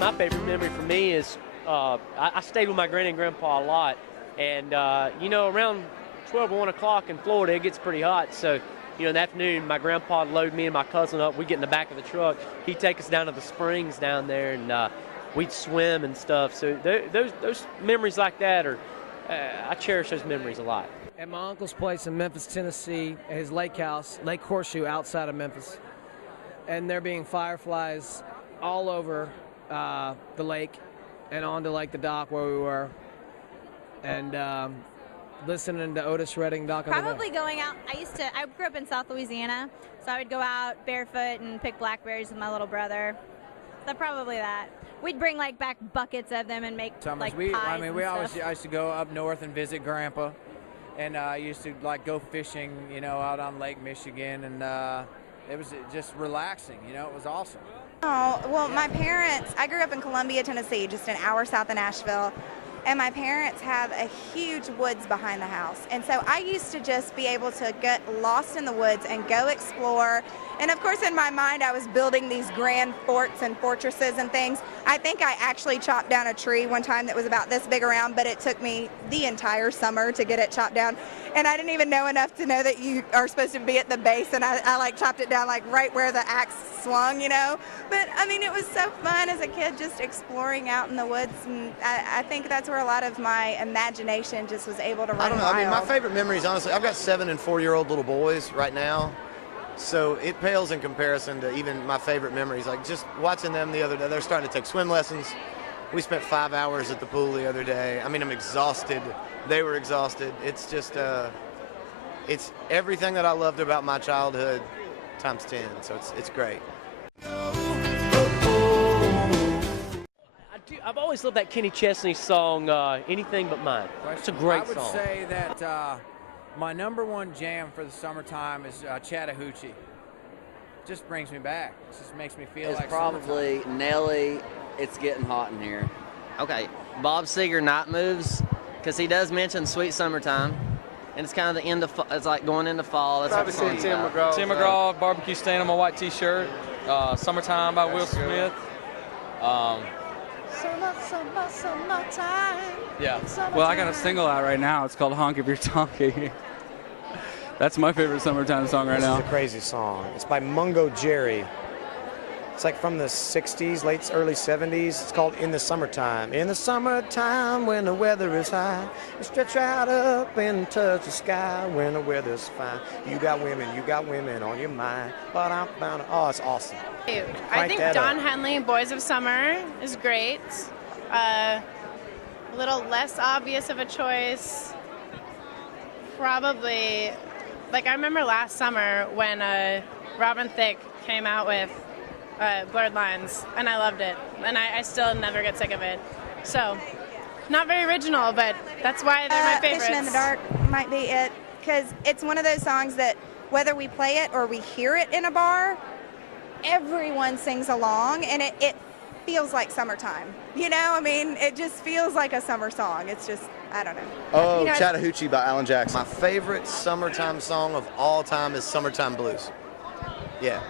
my favorite memory for me is I stayed with my granny and grandpa a lot. And, around 12 or 1 o'clock in Florida, it gets pretty hot. So, in the afternoon, my grandpa would load me and my cousin up. We'd get in the back of the truck. He'd take us down to the springs down there, and we'd swim and stuff. So those memories like that I cherish those memories a lot. At my uncle's place in Memphis, Tennessee, at his lake house, Lake Horseshoe, outside of Memphis. And there being fireflies all over the lake and onto like the dock where we were. And listening to Otis Redding, Dock on the Bay. Probably going out. I grew up in South Louisiana, so I would go out barefoot and pick blackberries with my little brother. So probably that. We'd bring back buckets of them and make Summers, pies I used to go up north and visit Grandpa, and I used to go fishing, out on Lake Michigan, and it was just relaxing. It was awesome. Oh, well, my parents, I grew up in Columbia, Tennessee, just an hour south of Nashville. And my parents have a huge woods behind the house. And so I used to just be able to get lost in the woods and go explore. And of course, in my mind, I was building these grand forts and fortresses and things. I think I actually chopped down a tree one time that was about this big around, but it took me the entire summer to get it chopped down. And I didn't even know enough to know that you are supposed to be at the base, and I chopped it down right where the axe swung, But I mean, it was so fun as a kid just exploring out in the woods, and I think that's where a lot of my imagination just was able to run wild. I mean, my favorite memories, honestly, I've got 7- and 4-year-old little boys right now, so it pales in comparison to even my favorite memories. Like just watching them the other day, they're starting to take swim lessons. We spent 5 hours at the pool the other day. I mean, I'm exhausted. They were exhausted. It's just, it's everything that I loved about my childhood times 10, so it's great. I've always loved that Kenny Chesney song, Anything But Mine. It's a great song. I would say that my #1 jam for the summertime is Chattahoochee. Just brings me back. It just makes me feel like probably summertime. Nelly, It's Getting Hot in Here. Okay, Bob Seger, Night Moves, because he does mention Sweet Summertime. And it's kind of the end of, it's like going into fall. That's probably saying Tim McGraw. Tim McGraw, Barbecue Stain on my white t-shirt. Summertime by Will Smith. Summertime. Yeah. Well, I got a single out right now. It's called Honk If You're Talking. That's my favorite summertime song right now. This is a crazy song. It's by Mungo Jerry. It's like from the 60s, early 70s. It's called In the Summertime. In the summertime when the weather is high, you stretch right up and touch the sky when the weather's fine. You got women on your mind. But I'm bound to, oh, it's awesome. I think Don Henley, Boys of Summer, is great. A little less obvious of a choice. Probably, I remember last summer when Robin Thicke came out with Blurred Lines, and I loved it, and I still never get sick of it. So, not very original, but that's why they're my favorites. Fishing in the Dark might be it, because it's one of those songs that whether we play it or we hear it in a bar, everyone sings along, and it feels like summertime. I mean, it just feels like a summer song. It's just, I don't know. Oh, Chattahoochee by Alan Jackson. My favorite summertime song of all time is Summertime Blues. Yeah.